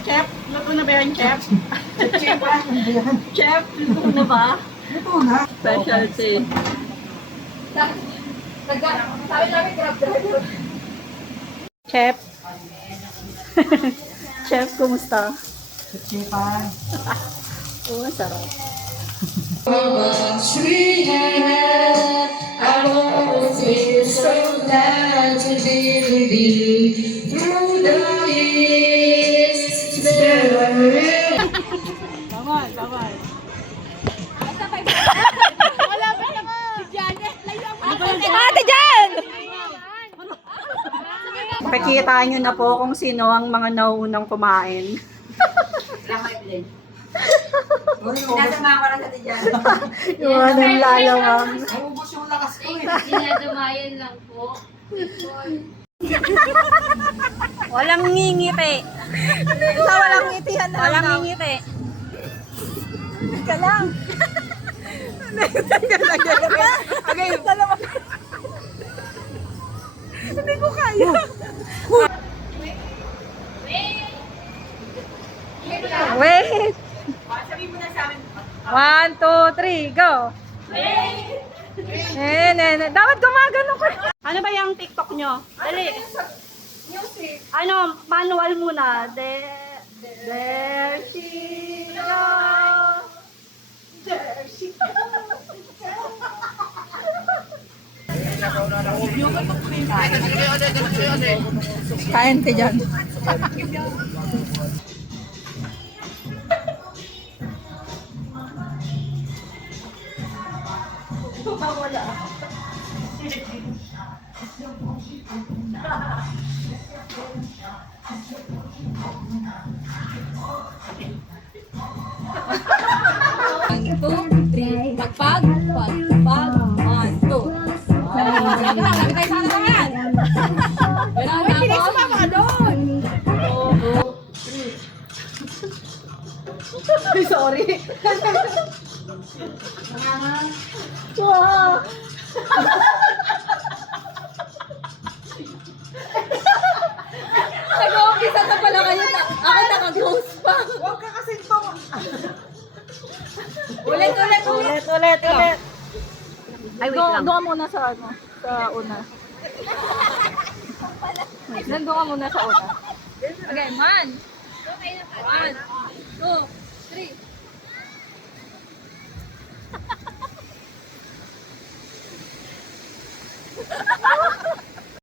Chef, luto na ba yan, Chef? Chef, ano ba yan? Chef, luto na ba? Ito na. Specialty. Sabi namin, grab driver. Chef. Chef, kumusta? Chipan. Oo, sarap. I won't feel so glad to be with you through the years. Bawal, bawal. Ate Jan! Pakikita nyo na po kung sino ang mga naunang kumain. Nasama ko lang sa tiyan. Yung anong lalawang. Naubos yung lakas ko eh. Dinadamayan lang po. Walang ngingiti. Sa walang ngitihan na walang ngingiti. Ka lang. Okay, dalawa. Hindi ko kaya. Wait. Sabihin mo na sa amin. 1, 2, 3, go. Dapat gumagano ko. Ano ba yung TikTok nyo? Dali. Ano, manual muna. There she goes. There she Kain ka dyan. Pagpag, 1, 2. Sabi tayo sana naman. Uy, pinag-sumama ka doon. Sorry. Wow. Nag-umpisa na pala kayo na. Ako naka-ghost pa. Huwag ka kasi ito. Ulit. Ulit. Ay, wait lang. Doon ka muna sa ano, sa una. Nandun ka muna sa una. Okay, 1, 2, 3.